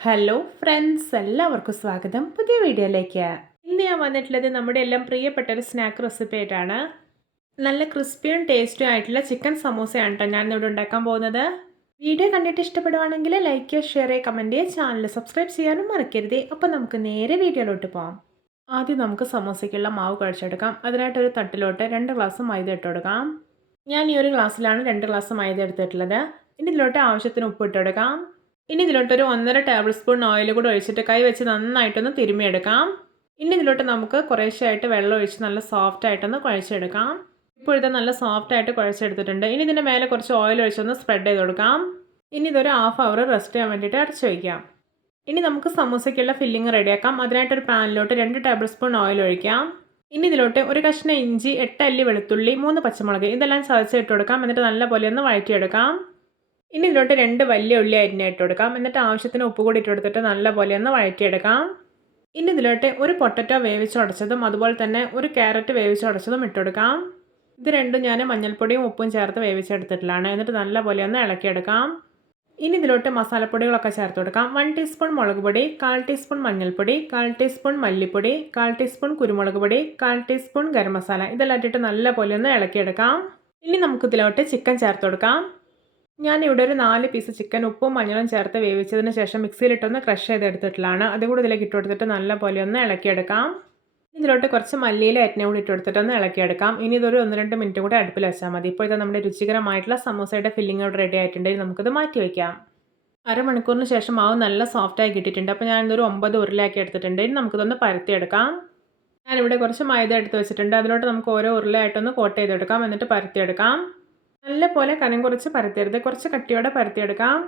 Hello friends, എല്ലാവർക്കും സ്വാഗതം പുതിയ വീഡിയോയിലേക്ക്. ഇന്ന് ഞാൻ വന്നിട്ടുള്ളത് നമ്മുടെ എല്ലാം പ്രിയപ്പെട്ട ഒരു സ്നാക്ക് റെസിപ്പി ആയിട്ടാണ്. നല്ല ക്രിസ്പിയും ടേസ്റ്റും ആയിട്ടുള്ള ചിക്കൻ സമൂസയാണ് കേട്ടോ ഞാൻ ഇവിടെ ഉണ്ടാക്കാൻ പോകുന്നത്. വീഡിയോ കണ്ടിട്ട് ഇഷ്ടപ്പെടുവാണെങ്കിൽ ലൈക്ക് ചെയ്യുക, ഷെയർ ചെയ്യുക, കമൻറ്റ് ചെയ്യുക, ചാനൽ സബ്സ്ക്രൈബ് ചെയ്യാനും മറക്കരുത്. അപ്പോൾ നമുക്ക് നേരെ വീഡിയോയിലോട്ട് പോകാം. ആദ്യം നമുക്ക് സമൂസയ്ക്കുള്ള മാവ് കുഴച്ചെടുക്കാം. അതിനായിട്ടൊരു തട്ടിലോട്ട് 2 ഗ്ലാസ് മൈദ ഇട്ട് കൊടുക്കാം. ഞാൻ ഈ ഒരു ഗ്ലാസ്സിലാണ് 2 ഗ്ലാസ് മൈദ എടുത്തിട്ടുള്ളത്. ഇനി ഇതിലോട്ട് ആവശ്യത്തിന് ഉപ്പ് ഇട്ടെടുക്കാം. ഇനി ഇതിലോട്ടൊരു 1.5 ടേബിൾ സ്പൂൺ ഓയിൽ കൂടെ ഒഴിച്ചിട്ട് കൈ വെച്ച് നന്നായിട്ടൊന്ന് തിരുമ്മിയെടുക്കാം. ഇനി ഇതിലോട്ട് നമുക്ക് കുറേശ്ശായിട്ട് വെള്ളം ഒഴിച്ച് നല്ല സോഫ്റ്റായിട്ടൊന്ന് കുഴച്ചെടുക്കാം. ഇപ്പോൾ ഇത് നല്ല സോഫ്റ്റായിട്ട് കുഴച്ചെടുത്തിട്ടുണ്ട്. ഇനി ഇതിൻ്റെ മേലെ കുറച്ച് ഓയിൽ ഒഴിച്ചൊന്ന് സ്പ്രെഡ് ചെയ്ത് കൊടുക്കാം. ഇനി ഇതൊരു ഹാഫ് അവർ റെസ്റ്റ് ചെയ്യാൻ വേണ്ടിയിട്ട് അടച്ചു വയ്ക്കാം. ഇനി നമുക്ക് സമൂസയ്ക്കുള്ള ഫില്ലിങ് റെഡിയാക്കാം. അതിനായിട്ടൊരു പാനിലോട്ട് 2 ടേബിൾ സ്പൂൺ ഓയിൽ ഒഴിക്കാം. ഇനി ഇതിലോട്ട് ഒരു കഷ്ണം ഇഞ്ചി, 8 അല്ലി വെളുത്തുള്ളി, 3 പച്ചമുളക് ഇതെല്ലാം ചതച്ചിട്ട് കൊടുക്കാം. എന്നിട്ട് നല്ലപോലെ ഒന്ന് വഴറ്റിയെടുക്കാം. ഇനി ഇതിലോട്ട് 2 വലിയ ഉള്ളി അരിഞ്ഞിട്ട് കൊടുക്കാം. എന്നിട്ട് ആവശ്യത്തിന് ഉപ്പ് കൂടി ഇട്ട് കൊടുത്തിട്ട് നല്ലപോലെ ഒന്ന് വഴറ്റിയെടുക്കാം. ഇനി ഇതിലോട്ട് ഒരു പൊട്ടറ്റോ വേവിച്ചുടച്ചതും അതുപോലെ തന്നെ ഒരു ക്യാരറ്റ് വേവിച്ചുടച്ചതും ഇട്ട് കൊടുക്കാം. ഇത് രണ്ടും ഞാൻ മഞ്ഞൾപ്പൊടിയും ഉപ്പും ചേർത്ത് വേവിച്ചെടുത്തിട്ടുള്ളതാണ്. എന്നിട്ട് നല്ലപോലെ ഒന്ന് ഇളക്കിയെടുക്കാം. ഇനി ഇതിലോട്ട് മസാലപ്പൊടികളൊക്കെ ചേർത്ത് കൊടുക്കാം. 1 ടീസ്പൂൺ മുളക് പൊടി, 1/4 ടീസ്പൂൺ മഞ്ഞൾപ്പൊടി, 1/4 ടീസ്പൂൺ മല്ലിപ്പൊടി, 1/4 ടീസ്പൂൺ കുരുമുളക് പൊടി, 1/4 ടീസ്പൂൺ ഗരം മസാല ഇതെല്ലാം ഇട്ടിട്ട് നല്ലപോലെ ഒന്ന് ഇളക്കിയെടുക്കാം. ഇനി നമുക്കിതിലോട്ട് ചിക്കൻ ചേർത്ത് കൊടുക്കാം. ഞാനിവിടെ ഒരു 4 പീസ് ചിക്കൻ ഉപ്പും മഞ്ഞളും ചേർത്ത് വേവിച്ചതിന് ശേഷം മിക്സിയിലിട്ടൊന്ന് ക്രഷ് ചെയ്തെടുത്തിട്ടുള്ളതാണ്. അതുകൂടി ഇതിലേക്ക് ഇട്ട് കൊടുത്തിട്ട് നല്ലപോലെ ഒന്ന് ഇളക്കിയെടുക്കാം. ഇതിലോട്ട് കുറച്ച് മല്ലിയില അരിഞ്ഞ കൂടി ഇട്ട് കൊടുത്തിട്ട് ഒന്ന് ഇളക്കിയെടുക്കാം. ഇനി ഇതൊരു 1-2 മിനിറ്റ് കൂടി അടുപ്പിൽ വെച്ചാൽ മതി. ഇപ്പോൾ ഇത് നമ്മുടെ രുചികരമായിട്ടുള്ള സമൂസയുടെ ഫില്ലിംഗ് അവിടെ റെഡി ആയിട്ടുണ്ടെങ്കിൽ നമുക്കിത് മാറ്റി വയ്ക്കാം. അരമണിക്കൂറിന് ശേഷം മാവ് നല്ല സോഫ്റ്റായി കിട്ടിയിട്ടുണ്ട്. അപ്പോൾ ഞാനിതൊരു 9 ഉരുളയാക്കി എടുത്തിട്ടുണ്ട്. ഇനി നമുക്കിതൊന്ന് പരത്തിയെടുക്കാം. ഞാനിവിടെ കുറച്ച് മൈദ എടുത്ത് വെച്ചിട്ടുണ്ട്. അതിലോട്ട് നമുക്ക് ഓരോ ഉരുളയായിട്ടൊന്ന് കോട്ട് ചെയ്തെടുക്കാം. എന്നിട്ട് പരത്തിയെടുക്കാം. നല്ല പോലെ കനം കുറച്ച് പരത്തിയെടുത്ത് കുറച്ച് കട്ടിയോടെ പരത്തിയെടുക്കാം.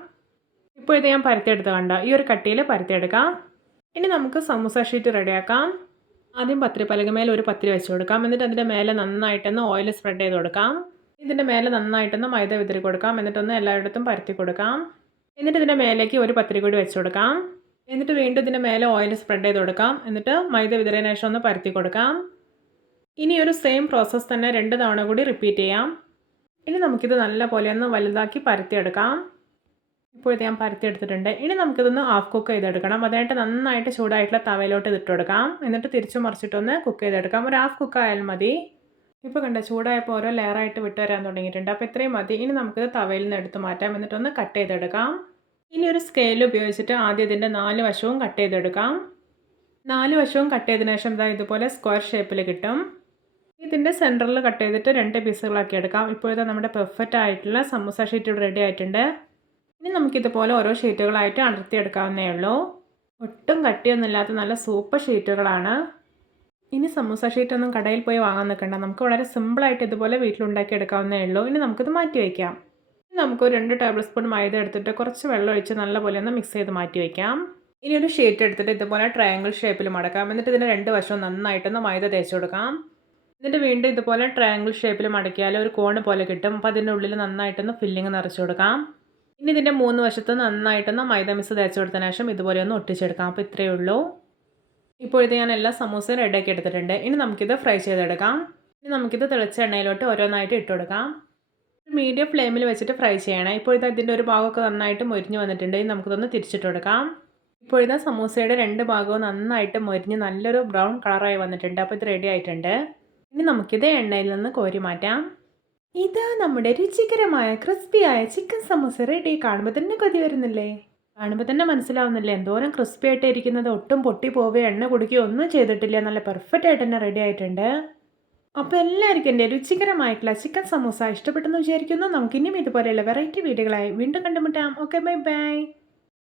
ഇപ്പോൾ ഇത് ഞാൻ പരത്തിയെടുത്ത് കണ്ട ഈ ഒരു കട്ടിയിൽ പരത്തിയെടുക്കാം. ഇനി നമുക്ക് സമൂസ ഷീറ്റ് റെഡിയാക്കാം. ആദ്യം പത്തിരിപ്പലകമേൽ ഒരു പത്തിരി വെച്ച് കൊടുക്കാം. എന്നിട്ട് അതിൻ്റെ മേലെ നന്നായിട്ടൊന്ന് ഓയിൽ സ്പ്രെഡ് ചെയ്ത് കൊടുക്കാം. ഇതിൻ്റെ മേലെ നന്നായിട്ടൊന്ന് മൈദ വിതറി കൊടുക്കാം. എന്നിട്ടൊന്ന് എല്ലായിടത്തും പരത്തി കൊടുക്കാം. എന്നിട്ട് ഇതിൻ്റെ മേലേക്ക് ഒരു പത്തിരി കൂടി വെച്ച് കൊടുക്കാം. എന്നിട്ട് വീണ്ടും ഇതിൻ്റെ മേലെ ഓയിൽ സ്പ്രെഡ് ചെയ്ത് കൊടുക്കാം. എന്നിട്ട് മൈദ വിതറിയതിനു ശേഷം ഒന്ന് പരത്തി കൊടുക്കാം. ഇനി ഒരു സെയിം പ്രോസസ്സ് തന്നെ 2 തവണ കൂടി റിപ്പീറ്റ് ചെയ്യാം. ഇനി നമുക്കിത് നല്ല പോലെ ഒന്ന് വലുതാക്കി പരത്തിയെടുക്കാം. ഇപ്പോൾ ഇത് ഞാൻ പരത്തിയെടുത്തിട്ടുണ്ട്. ഇനി നമുക്കിതൊന്ന് ഹാഫ് കുക്ക് ചെയ്തെടുക്കണം. അതിനായിട്ട് നന്നായിട്ട് ചൂടായിട്ടുള്ള തവയിലോട്ട് ഇതിട്ട് കൊടുക്കാം. എന്നിട്ട് തിരിച്ചു മറിച്ചിട്ടൊന്ന് കുക്ക് ചെയ്തെടുക്കാം. ഒരു ഹാഫ് കുക്ക് ആയാൽ മതി. ഇപ്പോൾ കണ്ട ചൂടായപ്പോൾ ഓരോ ലെയറായിട്ട് വിട്ട് വരാൻ തുടങ്ങിയിട്ടുണ്ട്. അപ്പോൾ ഇത്രയും മതി. ഇനി നമുക്കിത് തവയിൽ നിന്ന് എടുത്ത് മാറ്റാം. എന്നിട്ടൊന്ന് കട്ട് ചെയ്തെടുക്കാം. ഇനി ഒരു സ്കെയിൽ ഉപയോഗിച്ചിട്ട് ആദ്യം ഇതിൻ്റെ 4 വശവും കട്ട് ചെയ്തെടുക്കാം. 4 വശവും കട്ട് ചെയ്തതിനു ശേഷം ഇതുപോലെ സ്ക്വയർ ഷേപ്പിൽ കിട്ടും. ഇതിൻ്റെ സെൻറ്ററിൽ കട്ട് ചെയ്തിട്ട് 2 പീസുകളാക്കി എടുക്കാം. ഇപ്പോഴത്തെ നമ്മുടെ പെർഫെക്റ്റ് ആയിട്ടുള്ള സമൂസ ഷീറ്റ് റെഡി ആയിട്ടുണ്ട്. ഇനി നമുക്കിതുപോലെ ഓരോ ഷീറ്റുകളായിട്ട് അടർത്തിയെടുക്കാവുന്നേ ഉള്ളൂ. ഒട്ടും കട്ടിയൊന്നുമില്ലാത്ത നല്ല സൂപ്പർ ഷീറ്റുകളാണ്. ഇനി സമൂസ ഷീറ്റൊന്നും കടയിൽ പോയി വാങ്ങാൻ നിൽക്കണ്ട. നമുക്ക് വളരെ സിമ്പിളായിട്ട് ഇതുപോലെ വീട്ടിലുണ്ടാക്കി എടുക്കാവുന്നേ ഉള്ളൂ. ഇനി നമുക്കിത് മാറ്റി വയ്ക്കാം. ഇനി നമുക്ക് 2 ടേബിൾ സ്പൂൺ മൈദ എടുത്തിട്ട് കുറച്ച് വെള്ളം ഒഴിച്ച് നല്ലപോലെ ഒന്ന് മിക്സ് ചെയ്ത് മാറ്റി വയ്ക്കാം. ഇനി ഒരു ഷീറ്റ് എടുത്തിട്ട് ഇതുപോലെ ട്രയാങ്കിൾ ഷേപ്പിൽ മടക്കാം. എന്നിട്ട് ഇതിൻ്റെ 2 വശവും നന്നായിട്ടൊന്ന് മൈദ തേച്ച് കൊടുക്കാം. എന്നിട്ട് വീണ്ടും ഇതുപോലെ ട്രയാങ്കിൾ ഷേപ്പിൽ മടക്കിയാൽ ഒരു കോണ് പോലെ കിട്ടും. അപ്പോൾ അതിൻ്റെ ഉള്ളിൽ നന്നായിട്ടൊന്ന് ഫില്ലിങ് നിറച്ച് കൊടുക്കാം. ഇനി ഇതിൻ്റെ 3 വശത്ത് നന്നായിട്ടൊന്ന് മൈദ മിക്സ് തേച്ച് കൊടുത്തതിന് ശേഷം ഇതുപോലെ ഒന്ന് ഒട്ടിച്ചെടുക്കാം. അപ്പോൾ ഇത്രയേ ഉള്ളൂ. ഇപ്പോൾ ഇത് ഞാൻ എല്ലാ സമൂസയും റെഡിയാക്കി എടുത്തിട്ടുണ്ട്. ഇനി നമുക്കിത് ഫ്രൈ ചെയ്തെടുക്കാം. ഇനി നമുക്കിത് തിളച്ച എണ്ണയിലോട്ട് ഓരോന്നായിട്ട് ഇട്ട് കൊടുക്കാം. മീഡിയം ഫ്ലെയിമിൽ വെച്ചിട്ട് ഫ്രൈ ചെയ്യണം. ഇപ്പോൾ ഇത് ഇതിൻ്റെ ഒരു ഭാഗമൊക്കെ നന്നായിട്ട് മൊരിഞ്ഞ് വന്നിട്ടുണ്ട്. ഇനി നമുക്കിതൊന്ന് തിരിച്ചിട്ട് കൊടുക്കാം. ഇപ്പോൾ ഇത് സമൂസയുടെ 2 ഭാഗവും നന്നായിട്ട് മൊരിഞ്ഞ് നല്ലൊരു ബ്രൗൺ കളറായി വന്നിട്ടുണ്ട്. അപ്പോൾ ഇത് റെഡി ആയിട്ടുണ്ട്. ഇനി നമുക്കിത് എണ്ണയിൽ നിന്ന് കോരി മാറ്റാം. ഇതാ നമ്മുടെ രുചികരമായ ക്രിസ്പിയായ ചിക്കൻ സമൂസ റെഡി. കാണുമ്പോൾ തന്നെ കൊതി വരുന്നില്ലേ? കാണുമ്പോൾ തന്നെ മനസ്സിലാവുന്നില്ലേ എന്തോരം ക്രിസ്പി ആയിട്ട് ഇരിക്കുന്നത്? ഒട്ടും പൊട്ടി പോവുകയോ എണ്ണ കുടിക്കുകയോ ഒന്നും ചെയ്തിട്ടില്ല. നല്ല പെർഫെക്റ്റ് ആയിട്ട് തന്നെ റെഡി ആയിട്ടുണ്ട്. അപ്പോൾ എല്ലാവർക്കും എൻ്റെ രുചികരമായിട്ടുള്ള ചിക്കൻ സമൂസ ഇഷ്ടപ്പെട്ടെന്ന് വിചാരിക്കുന്നു. നമുക്കിനിയും ഇതുപോലെയുള്ള വെറൈറ്റി വീഡിയോകളായി വീണ്ടും കണ്ടുമുട്ടാം. Okay, bye bye.